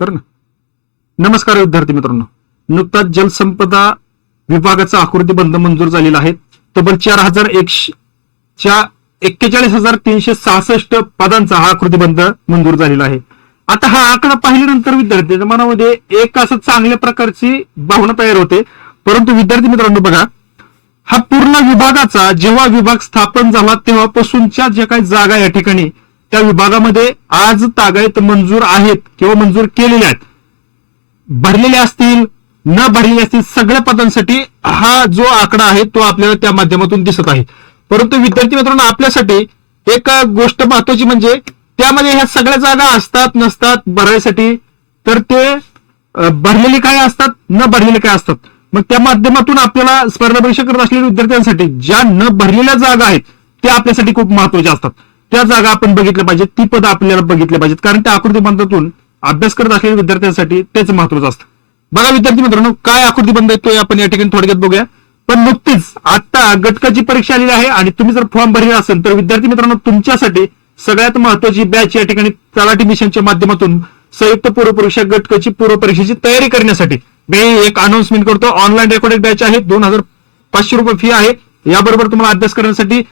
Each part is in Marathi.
तर नमस्कार विद्यार्थी मित्रांनो, नुकताच जलसंपदा विभागाचा आकृतीबंध मंजूर झालेला आहे. तब्बल 41,366 पदांचा हा आकृतीबंध मंजूर झालेला आहे. आता हा आकडा पाहिल्यानंतर विद्यार्थ्यांच्या मनामध्ये एक असं चांगल्या प्रकारची भावना तयार होते. परंतु विद्यार्थी मित्रांनो बघा, हा पूर्ण विभागाचा जेव्हा विभाग स्थापन झाला तेव्हापासूनच्या ज्या काही जागा या ठिकाणी त्या विभागामध्ये आज तागायत मंजूर आहेत किंवा मंजूर केलेल्या आहेत, भरलेले असतील न भरलेले असतील, सगळ्या पदांसाठी हा जो आकडा आहे तो आपल्याला त्या माध्यमातून दिसत आहे. परंतु विद्यार्थी मित्रांनो, आपल्यासाठी एक गोष्ट महत्वाची म्हणजे त्यामध्ये ह्या सगळ्या जागा असतात नसतात भरायसाठी, तर ते भरलेले काय असतात न भरलेले काय असतात. मग त्या माध्यमातून आपल्याला स्पर्धा परीक्षा करत असलेल्या विद्यार्थ्यांसाठी ज्या न भरलेल्या जागा आहेत त्या आपल्यासाठी खूप महत्वाच्या असतात. त्या जागा आपण बघितल्या पाहिजेत, ती पदं आपल्याला बघितल्या पाहिजेत, कारण त्या आकृतीबंधातून अभ्यास करत असलेल्या विद्यार्थ्यांसाठी तेच महत्वाचं असतं. बघा विद्यार्थी मित्रांनो, काय आकृतीबंध आहे तो आपण या ठिकाणी थोडक्यात बघूया. पण नुकतीच आता गटकाची परीक्षा आलेली आहे आणि तुम्ही जर फॉर्म भरला असेल तर विद्यार्थी मित्रांनो, तुमच्यासाठी सगळ्यात महत्वाची बॅच या ठिकाणी तलाठी मिशनच्या माध्यमातून संयुक्त पूर्व परीक्षा गटकाची पूर्व परीक्षेची तयारी करण्यासाठी मी एक अनाउन्समेंट करतो. ऑनलाईन रेकॉर्डेड बॅच आहे, 2,500 रुपये फी आहे. याबरोबर तुम्हाला अभ्यास करण्यासाठी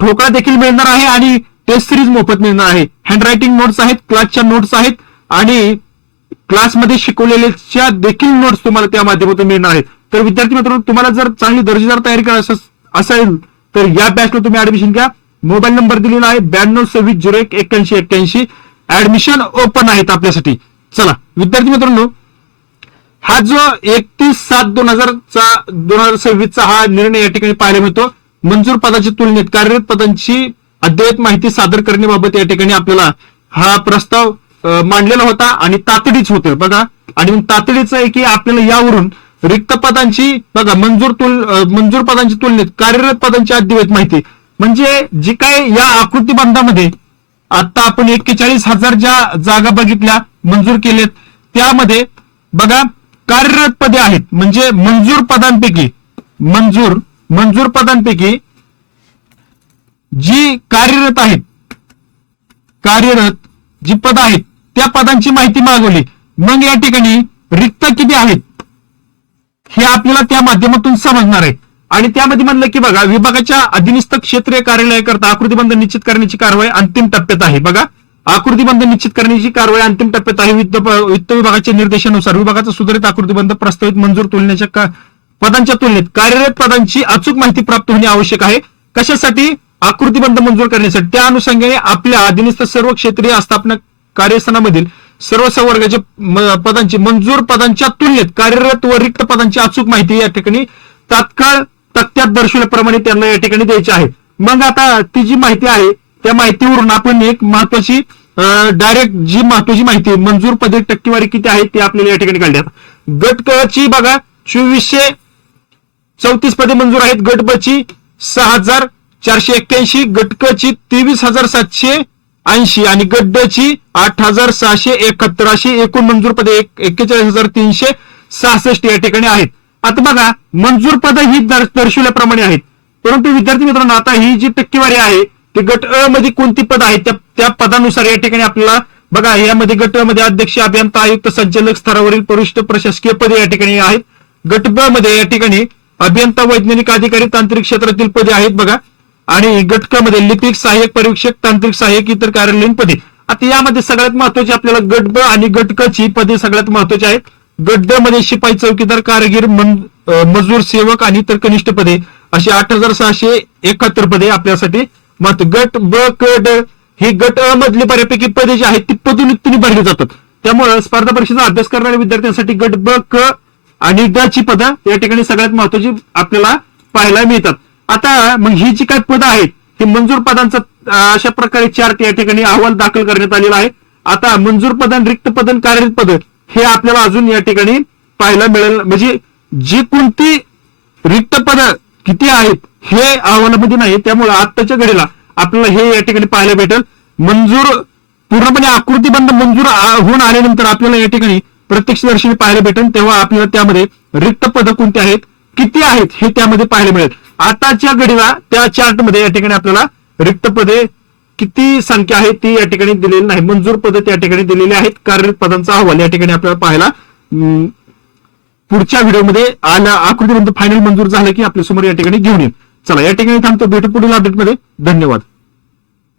ठोकळा देखील मिळणार आहे आणि टेस्ट सिरीज मोफत मिळणार आहे. हँडरायटिंग नोट्स आहेत, क्लासच्या नोट्स आहेत आणि क्लासमध्ये शिकवलेल्या देखील नोट्स तुम्हाला त्या माध्यमातून मिळणार आहेत. तर विद्यार्थी मित्रांनो, तुम्हाला जर चांगली दर्जेदार तयारी करायची असेल तर या बॅचला तुम्ही ऍडमिशन घ्या. मोबाईल नंबर दिलेला आहे 9226018181. ऍडमिशन ओपन आहेत आपल्यासाठी. चला विद्यार्थी मित्रांनो, हा जो 31/7/2026 हा निर्णय या ठिकाणी पाहायला मिळतो. मंजूर पदाच्या तुलनेत कार्यरत पदांची अद्ययावत माहिती सादर करण्याबाबत या ठिकाणी आपल्याला हा प्रस्ताव मांडलेला होता आणि तातडीच होतं बघा. आणि मग तातडीचं आहे की आपल्याला यावरून रिक्त पदांची बघा मंजूर पदांच्या तुलनेत कार्यरत पदांची अद्ययावत माहिती, म्हणजे जी काय या आकृतीबंधामध्ये आता आपण 41,000 ज्या जागा बघितल्या मंजूर केलेत त्यामध्ये बघा कार्यरत पदे आहेत, म्हणजे मंजूर पदांपैकी जी कार्यरत आहेत, जी पद आहेत त्या पदांची माहिती मागवली. मग या ठिकाणी रिक्त किती आहेत हे आपल्याला त्या माध्यमातून समजणार आहे. आणि त्यामध्ये म्हणलं की बघा, विभागाच्या अधीनस्थ क्षेत्रीय कार्यालयाकरता आकृतीबंध निश्चित करण्याची कारवाई अंतिम टप्प्यात आहे. बघा, आकृतीबंध निश्चित करण्याची कारवाई अंतिम टप्प्यात आहे. वित्त विभागाच्या निर्देशानुसार विभागाचा सुधारित आकृतीबंध प्रस्तावित मंजूर पदांच्या तुलनेत कार्यरत पदांची अचूक माहिती प्राप्त होणे आवश्यक आहे. कशासाठी? आकृतीबंध मंजूर करण्यासाठी. त्या अनुषंगाने आपल्या अधीनस्थ सर्व क्षेत्रीय आस्थापना कार्यस्थानामधील सर्व संवर्गाच्या पदांची मंजूर पदांच्या तुलनेत कार्यरत व रिक्त पदांची अचूक माहिती या ठिकाणी तात्काळ तक्त्यात दर्शवल्याप्रमाणे त्यांना या ठिकाणी द्यायची आहे. मग आता ती जी माहिती आहे त्या माहितीवरून आपण एक महत्वाची डायरेक्ट जी महत्वाची माहिती मंजूर पदे टक्केवारी किती आहे ते आपल्याला या ठिकाणी काढली. गट क ची बघा 2434 पदे मंजूर आहेत, गट ब ची 6,481, गट क ची 23,780 आणि गट ड ची 8,671 अशी एकूण मंजूर पदे 41,366 या ठिकाणी आहेत. आता बघा, मंजूर पद ही दर्शवल्याप्रमाणे आहेत. परंतु विद्यार्थी मित्रांनो, आता ही जी टक्केवारी आहे ती गट अ मध्ये कोणती पद आहेत त्या पदानुसार या ठिकाणी आपल्याला बघा, यामध्ये गट अ मध्ये अध्यक्ष, अभियंता, आयुक्त, संचालक स्तरावरील वरिष्ठ प्रशासकीय पदे या ठिकाणी आहेत. गट ब मध्ये या ठिकाणी अभियंता, वैज्ञानिक अधिकारी, तांत्रिक क्षेत्रातील पदे आहेत बघा. आणि गट क मध्ये लिपिक, सहाय्यक परीक्षक, तांत्रिक सहाय्यक, इतर कार्यालयीन पदे. आता यामध्ये सगळ्यात महत्वाची आपल्याला गट ब आणि गट क ची पदे सगळ्यात महत्वाची आहेत. गट ड मध्ये शिपाई, चौकीदार, कारागीर, मजूर, सेवक आणि इतर कनिष्ठ पदे अशी 8,671 पदे आपल्यासाठी महत्व. गट ब क ड ही गट अ मधली बऱ्यापैकी पदे जी आहेत ती पदोन्नतीने भरली जातात. त्यामुळे स्पर्धा परीक्षेचा अभ्यास करणाऱ्या विद्यार्थ्यांसाठी गट ब क आणि ड ची पदं या ठिकाणी सगळ्यात महत्वाची आपल्याला पाहायला मिळतात. आता मग ही जी काही पदं आहेत ही मंजूर पदांचा अशा प्रकारे चार्ट या ठिकाणी अहवाल दाखल करण्यात आलेला आहे. आता मंजूर पद, रिक्त पद, कार्यरत पद हे आपल्याला अजून या ठिकाणी पाहायला मिळेल, म्हणजे जी कोणती रिक्त पद किती आहेत हे अहवालामध्ये नाही. त्यामुळे आत्ताच्या घडीला आपल्याला हे या ठिकाणी पाहायला भेटेल. मंजूर पूर्णपणे आकृतीबंध मंजूर होऊन आल्यानंतर आपल्याला या ठिकाणी प्रत्यक्षदर्शनी पाहायला भेटेल, तेव्हा आपल्याला त्यामध्ये रिक्त पद कोणती आहेत, किती आहेत हे त्यामध्ये पाहायला मिळेल. आताच्या घडीला त्या चार्टमध्ये या ठिकाणी आपल्याला रिक्त पदे किती संख्या आहे ती या ठिकाणी दिलेली नाही. मंजूर पद त्या ठिकाणी दिलेली आहेत. कार्यरत पदांचा अहवाल या ठिकाणी आपल्याला पाहायला पुढच्या व्हिडिओमध्ये आकृतीपर्यंत फायनल मंजूर झालं की आपल्या समोर या ठिकाणी घेऊन येईल. चला या ठिकाणी थांबतो, भेटू पुढील अपडेटमध्ये. धन्यवाद.